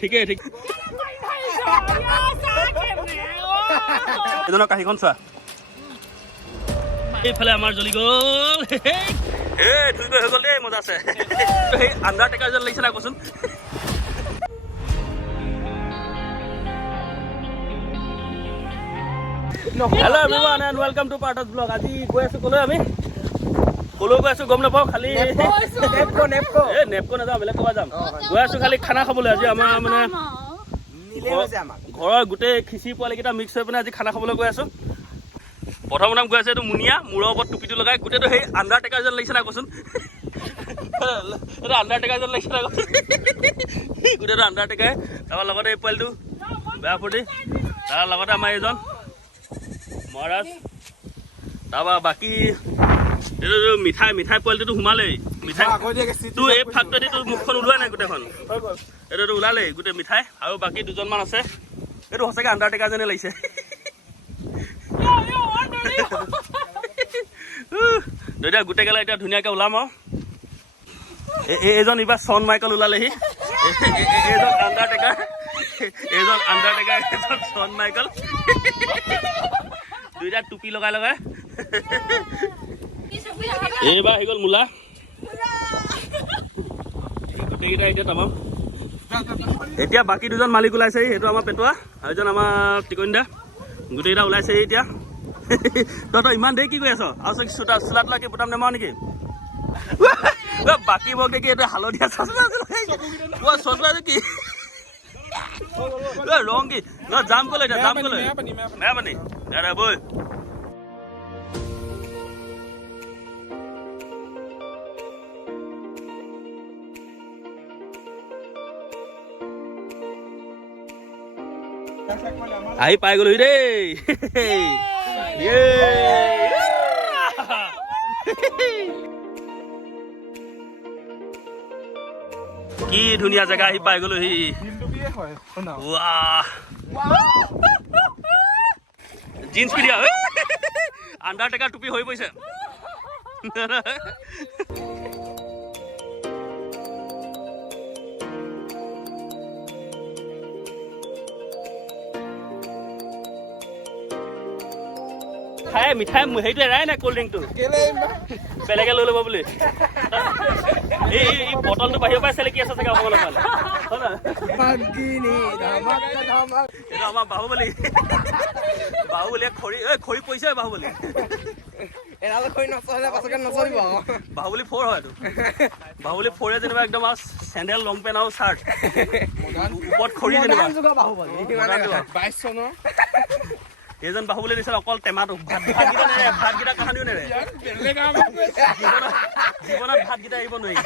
ঠিকেই ঠিক এজনৰ কাহিখন চোৱা এইফালে আমাৰ জ্বলি গ'ল ধুই গৈ হৈ গ'ল দেই মজা আছে সেই আণ্ডাৰটেকাৰ যেন লাগিছে না কচোন hello' everyone and welcome to parts blog আজি গৈ আছোঁ ক'লৈ আমি ক'লৈ গৈ আছোঁ গম নাপাওঁ খালি নেপকো নাযাওঁ বেলেগ ক'ৰবাত যাম গৈ আছোঁ খালি খানা খাবলৈ আজি আমাৰ মানে ঘৰৰ গোটেই খিচিৰি পোৱালিকেইটা মিক্স হৈ পিনে আজি খানা খাবলৈ গৈ আছোঁ প্ৰথম নাম গৈ আছে এইটো মুনিয়া মূৰৰ ওপৰত টুপিটো লগাই গোটেইটো সেই আণ্ডাৰটেকাৰ যেন লাগিছে না কচোন এইটো আণ্ডাৰটেকাৰ যেন লাগিছে না কচোন গোটেইটো আণ্ডাৰটেকাৰ তাৰপৰা লগতে এই পোৱালিটো বেয়া ফূৰ্তি তাৰ লগতে আমাৰ এইজন মহাৰাজ তাৰপৰা বাকী এইটো মিঠাই পোৱালিটো সোমালেই মিঠাই তোৰ এই ফাকটোৱেদি তোৰ মুখখন ওলোৱাই নাই গোটেইখন এইটোতো ওলালেই গোটেই মিঠাই আৰু বাকী দুজনমান আছে এইটো সঁচাকৈ আণ্ডাৰটেকাৰ যেনে লাগিছে এতিয়া গোটেইগালে এতিয়া ধুনীয়াকৈ ওলাম আৰু এইজন এইবাৰ শ্বন মাইকেল ওলালেহি এইজন আণ্ডাৰটেকাৰ এইজন শ্বন মাইকেল দুইটা টুপি লগাই এইবাৰ আহি গ'ল মূলা গোটেইকেইটা এতিয়া তামাম এতিয়া বাকী দুজন মালিক ওলাইছে সেইটো আমাৰ পেটুৱা আৰু এজন আমাৰ টিকনিদা গোটেইকেইটা ওলাইছে এতিয়া তই ইমান দেৰি কি কৰি আছ আৰু চোলা তোলা কি বুটাম নেমাও নেকি বাকী মোক দেখি এইটো হালধীয়া চচমা কি ৰং কি যাম ক'লে এতিয়া যাম ক'লে মেয়া পানী বৈ আহি পাই গ'লো দেই কি ধুনীয়া জেগা আহি পাই গ'লোহি জিন্স পিন্ধি আণ্ডাৰটেকাৰ টুপি হৈ পৰিছে খাই মিঠাই হেৰিটো এৰাই নাই কল্ড ড্ৰিংকটো বেলেগে লৈ ল'ব বুলি এই বটলটো বাহিৰৰ পৰাই চেলেকি আছে চাগে অকমান অকমান এইটো আমাৰ বাহুবলীয়ে খৰি পৰিছে বাহুবলী বাহুবলী 4 হয় এইটো বাহুবলী 4 যেনিবা একদম আৰু চেণ্ডেল লং পেণ্ট আৰু চাৰ্ট ওপৰত খৰি যেনিবা এইজন বাহুবলী দিছিল অকল টেমাটো ভাতকেইটা কাহানিও নেৰে জীৱনত ভাতকেইটা এৰিব নোৱাৰি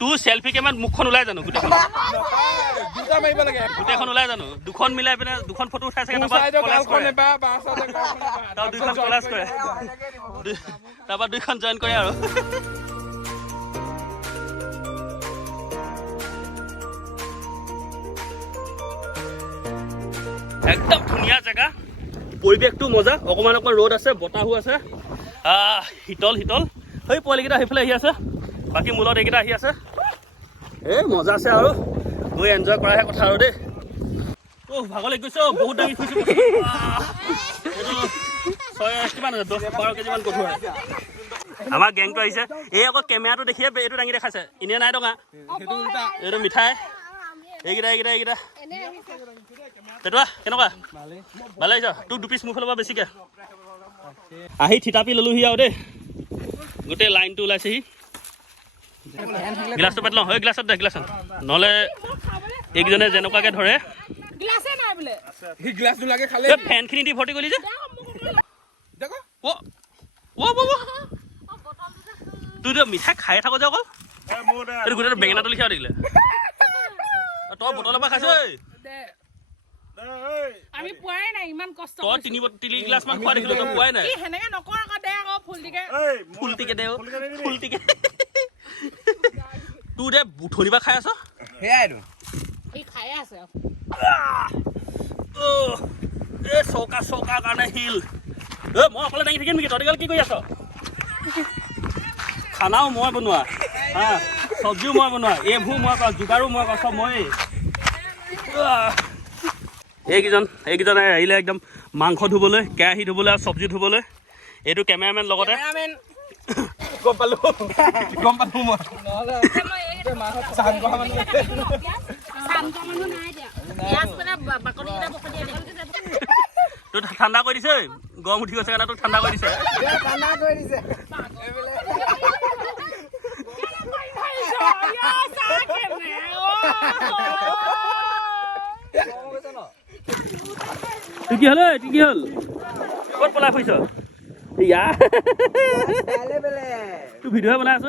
তোৰ চেলফি কেমেৰাত মুখখন ওলাই জানো গোটেইখন ওলাই জানো দুখন মিলাই পিনে দুখন ফটো উঠাই চাগে দুইখন কলাজ কৰে তাৰপৰা দুইখন জইন কৰে আৰু একদম ধুনীয়া জেগা পৰিৱেশটো মজা অকণমান ৰ'দ আছে বতাহো আছে শীতল সেই পোৱালিকেইটা সেইফালে আহি আছে বাকী মূলত এইকেইটা আহি আছে এই মজা আছে আৰু গৈ এনজয় কৰাহে কথা আৰু দেই ভাগৰ লাগি গৈছে বহুত দাঙি ফুৰিছোঁ কিমান আছে 10-12 কেজিমান কঠোৰ আমাৰ গেংটো আহিছে এই আকৌ কেমেৰাটো দেখিয়ে এইটো দাঙি দেখাইছে এনেই নাই টকা এইটো মিঠাই এইকেইটা পেটুৱা কেনেকুৱা ভালে আহিছ তোক 2 পিচ মোৰ ফালৰ পৰা বেছিকৈ আহি থিতাপি ল'লোহি আৰু দেই গোটেই লাইনটো ওলাইছেহি গ্লাছটো পেট লওঁ হয় গ্লাছত দে গ্লাছত নহ'লে এইকেইজনে যেনেকুৱাকৈ ধৰে ফেনখিনি দি ভৰ্তি কৰিলি যে তোৰ মিঠাই খাই থাক যে অকল এইটো গোটেইটো বেঙেনাটো লিখা দেখিলে তই বটলৰ পৰা খাইছ আমি পোৱাই নাই ইমান কষ্ট তই 3 গ্লাছ মান খোৱা দেখিলো তই পোৱাই নাই কি হেনেকে নকৰ আকৌ দে আকৌ ফুলটিকে দে তোৰ দে বুঠনিবা খাই আছ সেয়াইটো এই খাই আছে এই চৌকা কাৰণে হিল মই অকলে দাঙি থাকিম নেকি তহঁতি কি কৰি আছ খানাও মই বনোৱা হা চব্জিও মই বনোৱা এইবোৰ মই কৰা যোগাৰো মই কৰা চব মই এইকেইজনে আহিলে একদম মাংস ধুবলৈ কেৰাহী ধুবলৈ আৰু চব্জি ধুবলৈ এইটো কেমেৰামেন লগতে গম পালো মই তোৰ ঠাণ্ডা কৰি দিছে গৰম উঠি গৈছে কাৰণে তোক ঠাণ্ডা কৰি দিছে তুই কি হ'ল ক'ত পলাই ফুৰিছ তোৰ ভিডিঅ'হে বনাই আছ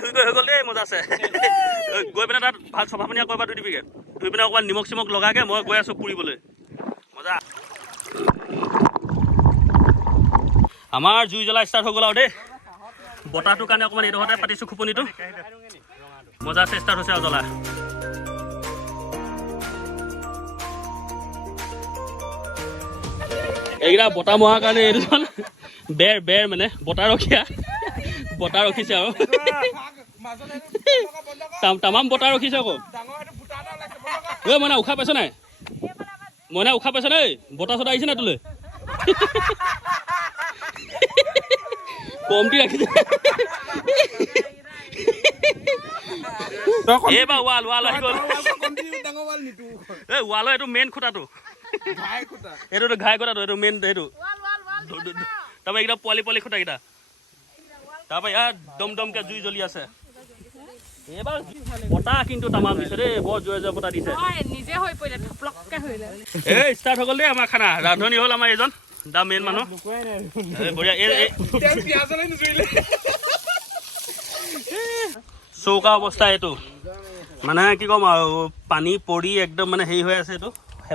ধুই গৈ হৈ গ'ল দেই মজা আছে গৈ পিনে তাত ভাল চফা পানী আকৌ এবাৰ ধুই দিবিগৈ ধুই পিনে অকণমান নিমখ চিমখ লগাকৈ মই গৈ আছোঁ ফুৰিবলৈ মজা আমাৰ জুই জ্বলা ষ্টাৰ্ট হৈ গ'ল আৰু দেই বতাহটোৰ কাৰণে অকণমান এইডোখৰতে পাতিছোঁ খুপনিটো মজা আছে ষ্টাৰ্ট হৈছে আৰু জ্বলা এইকেইটা বতাহ মৰাৰ কাৰণে এইটো বেৰ মানে বতাহ ৰখিছে আৰু তামাম বতাহ ৰখিছে আকৌ মইনা উশাহ পাইছ নাই বতাহ চতাহ আহিছে নাই তোলৈ কমটি ৰাখিছে এইবাৰ ৱাল আহি গ'ল ৱালৰ এইটো মেইন খুটাটো এইটোতো ঘাই খুটাটো এইটো মেইন এইটো তাৰপৰা এইকেইটা পোৱালি খুটাকেইটা তাৰপৰা ইয়াত দমকে জুই জ্বলি আছে এইবাৰ বতাহ কিন্তু তামাম দিছে দেই বৰ জোৰে বতাহ দিছে এই ষ্টাৰ্ট হৈ গ'ল দেই আমাৰ খানা ৰান্ধনি হ'ল আমাৰ এইজন দা মেইন মানুহ চৌকা অৱস্থা এইটো মানে কি ক'ম আৰু পানী পৰি একদম মানে হেৰি হৈ আছে এইটো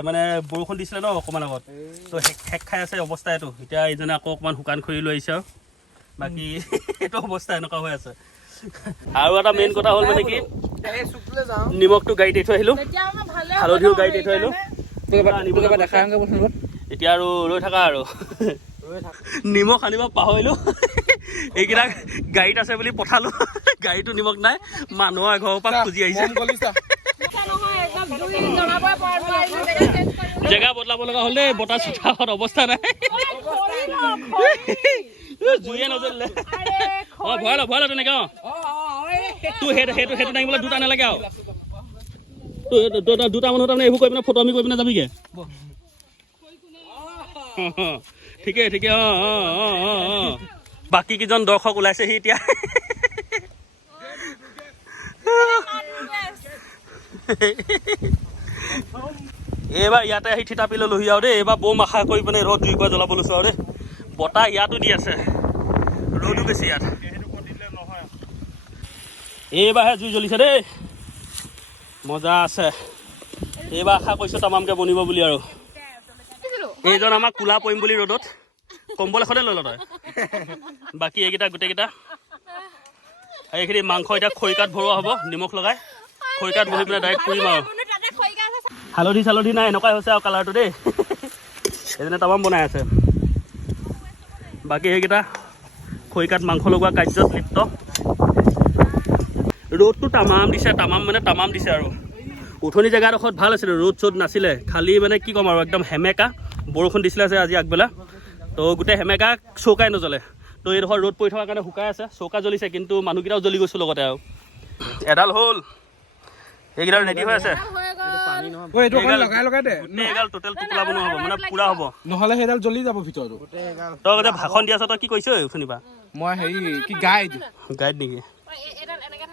মানে বৰষুণ দিছিলে ন অকণমান আগত তো শেষ খাই আছে অৱস্থা এইটো এতিয়া এইজনে আকৌ অকণমান শুকান খৰি লৈ আহিছে আৰু বাকী এইটো অৱস্থা এনেকুৱা হৈ আছে আৰু এটা মেইন কথা হ'ল মানে কি নিমখটো গাড়ীত দি থৈ আহিলোঁ হালধিও গাড়ীত দি থৈ আহিলোঁ এতিয়া আৰু ৰৈ থাকা আৰু নিমখ আনিব পাহৰিলোঁ এইকেইটা গাড়ীত আছে বুলি পঠালোঁ গাড়ীটো নিমখ নাই মানুহৰ ঘৰৰ পৰা খুজি আহিছে জেগা বদলাব লগা হ'ল দেই বতাহ চোতাহত অৱস্থা নাই জুইয়ে নজ্বলিলে ভৰাই ল তেনেকে তোৰ সেইটো দাঙিবলৈ দুটা নালাগে আৰু দুটা মানুহ তাৰমানে এইবোৰ কৰি পিনে ফটো আমি কৰি পিনে যাবিগে ঠিকে বাকী কেইজন দৰ্শক ওলাইছেহি এতিয়া এইবাৰ ইয়াতে আহি থিতাপি ললোহি আৰু দেই এইবাৰ বম আশা কৰি পিনে ৰ'দ জুই কৰা জ্বলাব লৈছোঁ আৰু দেই বতাহ ইয়াতো দি আছে ৰ'দো বেছি ইয়াত এইবাৰহে জুই জ্বলিছে দেই মজা আছে এইবাৰ আশা কৰিছোঁ তামামকৈ বনিব বুলি আৰু এইজন আমাক কোলা পৰিম বুলি ৰ'দত কম্বল এখনে ল'ল তই বাকী এইকেইটা গোটেইকেইটা এইখিনি মাংস এতিয়া খৰিকাত ভৰোৱা হ'ব নিমখ লগাই খৰিকাত বহি পিনে ডাইৰেক্ট পুৰিম আৰু হালধি নাই এনেকুৱাই হৈছে আৰু কালাৰটো দেই এইজনে তামাম বনাই আছে বাকী এইকেইটা খৰিকাত মাংস লগোৱা কাৰ্যত লিপ্ত ৰ'দটো তামাম দিছে আৰু উঠনি জেগাডোখৰত ভাল আছিলে ৰ'দ চ'দ নাছিলে খালি মানে কি ক'ম আৰু একদম সেমেকা বৰষুণ দিছিলে আছে আজি আগবেলা তো গোটেই সেমেকা চৌকাই নজ্বলে তো এইডোখৰ ৰ'দ পৰি থকাৰ কাৰণে শুকাই আছে চৌকা জ্বলিছে কিন্তু মানুহকেইটাও জ্বলি গৈছোঁ লগতে আৰু এডাল হ'ল এইকেইডাল ৰেডি হৈ আছে টোটেল টোপোলা বনোৱা হ'ব মানে পুৰা হ'ব নহ'লে সেইডাল জ্বলি যাব ভিতৰতো তই এতিয়া ভাষণ দি আছ তই কি কৈছ শুনিবা মই হেৰি কি গাইড নেকি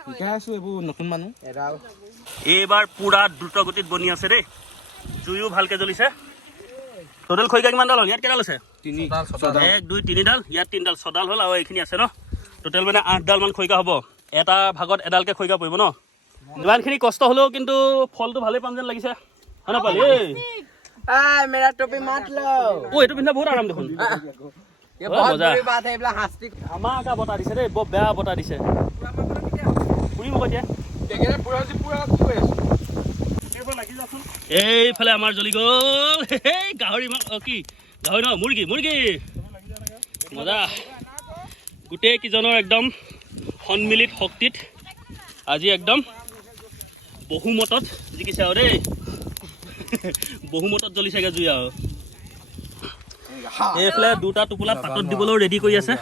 শিকাই আছো এইবোৰ নতুন মানুহ এইবাৰ পুৰা দ্ৰুত গতিত বনি আছে দেই জুইও ভালকৈ জ্বলিছে টোটেল খৰিকা কিমানডাল হ'ল ইয়াত কেইডাল আছে 1 2 3ডাল ইয়াত 3ডাল 6ডাল হ'ল আৰু এইখিনি আছে ন টোটেল মানে 8ডাল মান খৰিকা হ'ব এটা ভাগত এডালকৈ খৰিকা পৰিব ন যিমানখিনি কষ্ট হ'লেও কিন্তু ফলটো ভালেই পাম যেন লাগিছে হয় না পালি मेरा टोपी मार लो এইটো পিন্ধা বহুত আৰাম দেখোন ये बहुत बड़ी बात है इबला हास्ती আমাক বতা দিছে দেই বৰ বেয়া বতা দিছে পুৰি মোক এতিয়া দেখেনে পুৰা কি হৈ আছে কেবা লাগি যাচোন এইফালে আমাৰ জ্বলি গ'ল গাহৰি কি গাহৰি নহয় মুৰ্গী মজা গোটেই কিজনৰ একদম সন্মিলিত শক্তিত আজি একদম বহুমতত জিকিছে আৰু দেই বহুমতত জ্বলিছেগৈ জুই আৰু এইফালে দুটা টোপোলা পাতত দিবলৈও ৰেডি কৰি আছে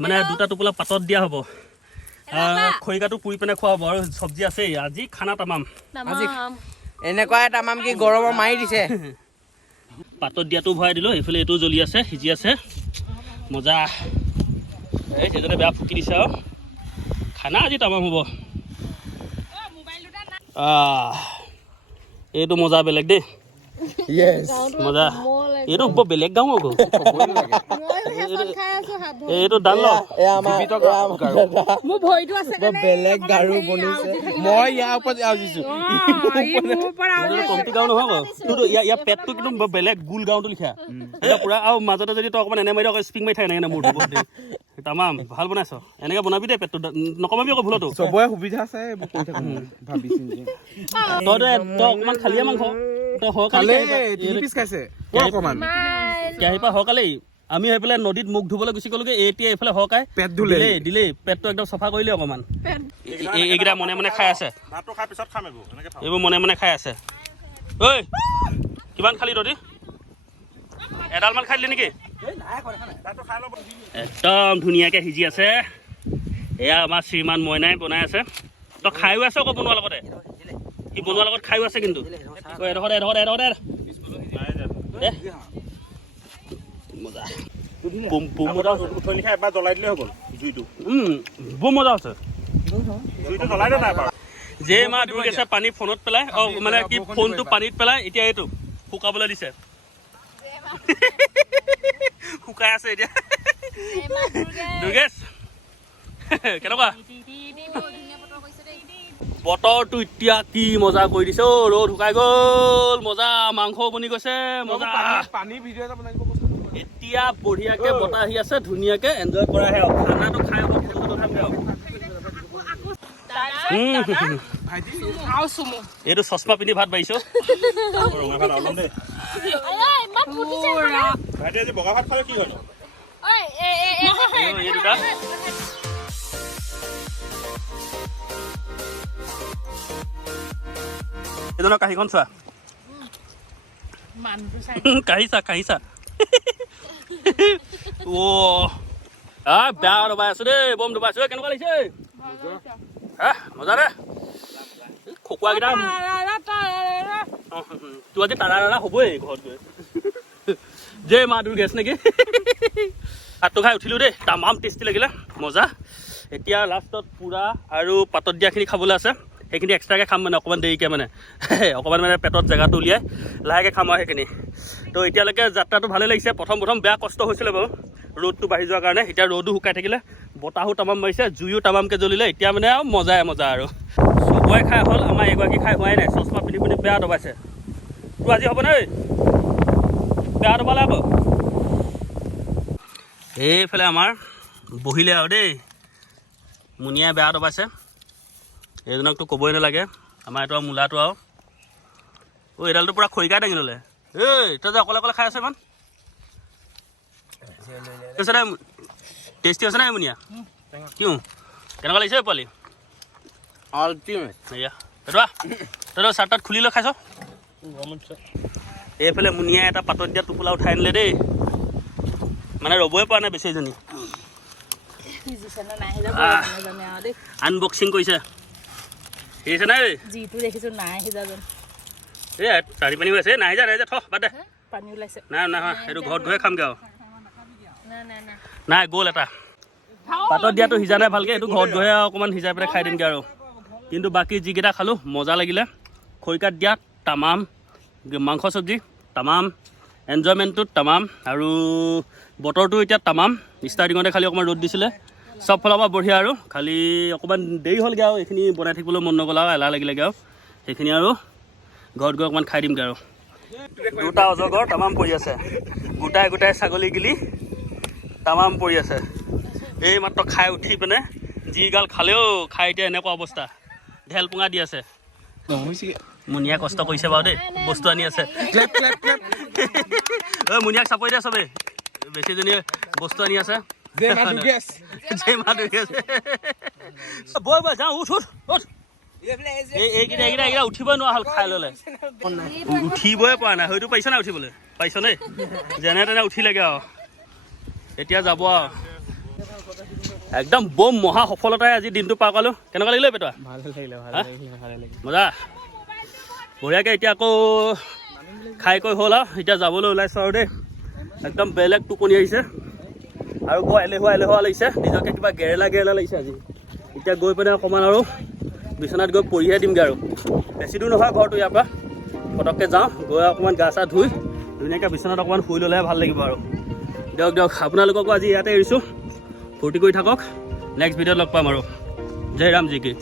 মানে দুটা টোপোলা পাতত দিয়া হ'ব খৰিকাটো পুৰি পিনে খোৱা হ'ব আৰু চব্জি আছেই আজি খানা তামাম আজি এনেকুৱা তামাম কি গৰমৰ মাৰি দিছে পাতত দিয়াটো ভৰাই দিলোঁ এইফালে এইটো জ্বলি আছে সিজি আছে মজা এই সেইজনে বেয়া ফুকি দিছে আৰু খানা আজি তামাম হ'ব এইটো মজা বেলেগ দেই মজা এইটো বৰ বেলেগ গাঁও আকৌ এইটো দান ল বেলেগ গাৰু বনিছে মই ইয়াৰ ওপৰত আজিছো কমটি গাঁও নহয় আকৌ ইয়াৰ পেটটো কিন্তু বেলেগ গোল গাঁওটো লিখা পুৰা আৰু মাজতে যদি তই অকণমান এনে মাৰি দিয় স্প্ৰিং মাৰি থাকে এনেকৈ মূৰটো তামাম ভাল বনাইছ এনেকৈ বনাবি দেই পেটটো নকমাবি আকৌ ভুলতো চবৰে সুবিধা আছে ভাবিছো তই অকণমান খালিয়ে মাংস তই সৰকালে কেৰাহীৰ পৰা সৰকালেই আমি সেইফালে নদীত মুখ ধুবলৈ গুচি গ'লোগে এতিয়া এইফালে সৰকাই পেট ধুলে দিলেই পেটটো একদম চফা কৰিলে অকণমান এইকেইটা মনে মনে খাই আছে এইবোৰ মনে মনে খাই আছে ঐ কিমান খালি তহঁতি এডালমান খাই দিলি নেকি একদম ধুনীয়াকৈ সিজি আছে এয়া আমাৰ শ্ৰীমান মইনাই বনাই আছে তই খায়ো আছ আকৌ বনোৱাৰ লগতে সি বনোৱাৰ লগত খায়ো আছে কিন্তু যে মা দূৰ গৈছে পানী ফোনত পেলাই মানে কি ফোনটো পানীত পেলাই এতিয়া এইটো শুকাবলৈ দিছে শুকাই আছে এতিয়া দুৰ্গেশ কেনেকুৱা বতৰটো এতিয়া কি মজা কৰি দিছে ৰ'দ শুকাই গ'ল মজা মাংসও বনি গৈছে মজা এতিয়া বঢ়িয়াকে বতাহ আহি আছে ধুনীয়াকে এনজয় কৰাহে আৰু খানাটো খাই হ'ব ফটো খামগে আৰু এইটো চশমা পিন্ধি ভাত বাঢ়িছো এইজনৰ কাঁহীখন চোৱা কাঁহিছা বেয়া দবাই আছো দেই বম দবাই আছো কেনেকুৱা লাগিছে মজা দে খকুৱাকেইটা তোৰ আজি তাৰা হ'বই ঘৰত গৈ যে মা দুৰ্গেশ নেকি ভাতটো খাই উঠিলোঁ দেই তামাম টেষ্টি লাগিলে মজা এতিয়া লাষ্টত পুৰা আৰু পাতত দিয়াখিনি খাবলৈ আছে সেইখিনি এক্সট্ৰাকৈ খাম মানে অকণমান দেৰিকৈ মানে অকণমান মানে পেটত জেগাটো উলিয়াই লাহেকৈ খাম আৰু সেইখিনি তো এতিয়ালৈকে যাত্ৰাটো ভালেই লাগিছে প্ৰথম বেয়া কষ্ট হৈছিলে বাৰু ৰ'দটো বাঢ়ি যোৱাৰ কাৰণে এতিয়া ৰ'দো শুকাই থাকিলে বতাহো তামাম মাৰিছে জুইও তামামকৈ জ্বলিলে এতিয়া মানে আৰু মজা আৰু চবৰে খাই হ'ল আমাৰ এগৰাকী খাই হোৱাই নাই চশমা পিন্ধি পিন্ধি বেয়া দবাইছে তোৰ আজি হ'ব নাই বেয়া দবালে আকৌ এইফালে আমাৰ বহিলে আৰু দেই মুনিয়াই বেয়া দবাইছে এইজনকতো ক'বই নালাগে আমাৰ এইটো আৰু মূলাটো আৰু এইডালটো পূৰা খৰিকাই দাঙি ল'লে তই যে অকলে খাই আছে ইমান টেষ্টি আছে নাই মুনিয়া কিয় কেনেকুৱা লাগিছে পোৱালি এয়া তই চাৰ্ট তাত খুলি লৈ খাইছ এইফালে মুনিয়াই এটা পাতত দিয়া টোপোলা উঠাই আনিলে দেই মানে ৰ'বই পৰা নাই বেছি এজনী আনবক্সিং কৰিছে সিজিছে নাই যিটো দেখিছো নাই সিজাজন এই চাৰি পানী হৈ আছে নাই যা থ বাদ দে পানী ওলাইছে নাই সেইটো ঘৰত গৈহে খামগৈ আৰু নাই গ'ল এটা পাতত দিয়াটো সিজা নাই ভালকৈ এইটো ঘৰত গৈহে অকণমান সিজাই পেলাই খাই দিমগৈ আৰু কিন্তু বাকী যিকেইটা খালোঁ মজা লাগিলে খৰিকাত দিয়া তামাম মাংস চব্জি তামাম এনজয়মেণ্টটোত তামাম আৰু বতৰটো এতিয়া তামাম ষ্টাৰ্টিঙতে খালি অকণমান ৰ'দ দিছিলে চব ফালৰ পৰা বঢ়িয়া আৰু খালি অকণমান দেৰি হ'লগৈ আৰু এইখিনি বনাই থাকিবলৈ মন নগ'ল আৰু এলাহ লাগিলেগৈ আৰু সেইখিনি আৰু ঘৰত গৈ অকণমান খাই দিমগৈ আৰু দুটা অজগৰ তামাম পৰি আছে গোটাই ছাগলী গিলি তামাম পৰি আছে এই মাত্ৰ খাই উঠি পিনে যিগাল খালেও খাই এতিয়া এনেকুৱা অৱস্থা ঢেল পোঙা দি আছে মুনিয়া কষ্ট কৰিছে বাৰু দেই বস্তু আনি আছে মুনিয়াক চাপৰি দে চবেই বেছিজনীয়ে বস্তু আনি আছে যে মানুহ গেছ জয় মা দুৰ্গা বৈ বৈ যাওঁ উঠ উঠ উঠ এইকেইটা উঠিবই নোৱাৰা হ'ল খাই ল'লে উঠিবই পৰা নাই হয়তো পাৰিছ নাই উঠিবলৈ পাৰিছ নে যেনে তেনে উঠিলেগে আৰু এতিয়া যাব আৰু একদম বম মহা সফলতাই আজি দিনটো পাৰ কৰালোঁ কেনেকুৱা লাগিলে পেটুৱা ভালে লাগিলে মজা বঢ়িয়াকৈ এতিয়া আকৌ খাই কৈ হ'ল আৰু এতিয়া যাবলৈ ওলাইছোঁ আৰু দেই একদম বেলেগ টোপনি আহিছে আৰু বৰ এলেহুৱা লাগিছে নিজকে কিবা গেৰেলা লাগিছে আজি এতিয়া গৈ পিনে অকণমান আৰু বিচনাত গৈ পৰিহে দিমগৈ আৰু বেছি দূৰ নহয় ঘৰটো ইয়াৰ পৰা পটককৈ যাওঁ গৈ অকণমান গা চা ধুই ধুনীয়াকৈ বিচনাত অকণমান শুই ল'লেহে ভাল লাগিব আৰু দিয়ক আপোনালোককো আজি ইয়াতে এৰিছোঁ ফূৰ্তি কৰি থাকক নেক্সট ভিডিঅ'ত লগ পাম আৰু জয় ৰাম জি কি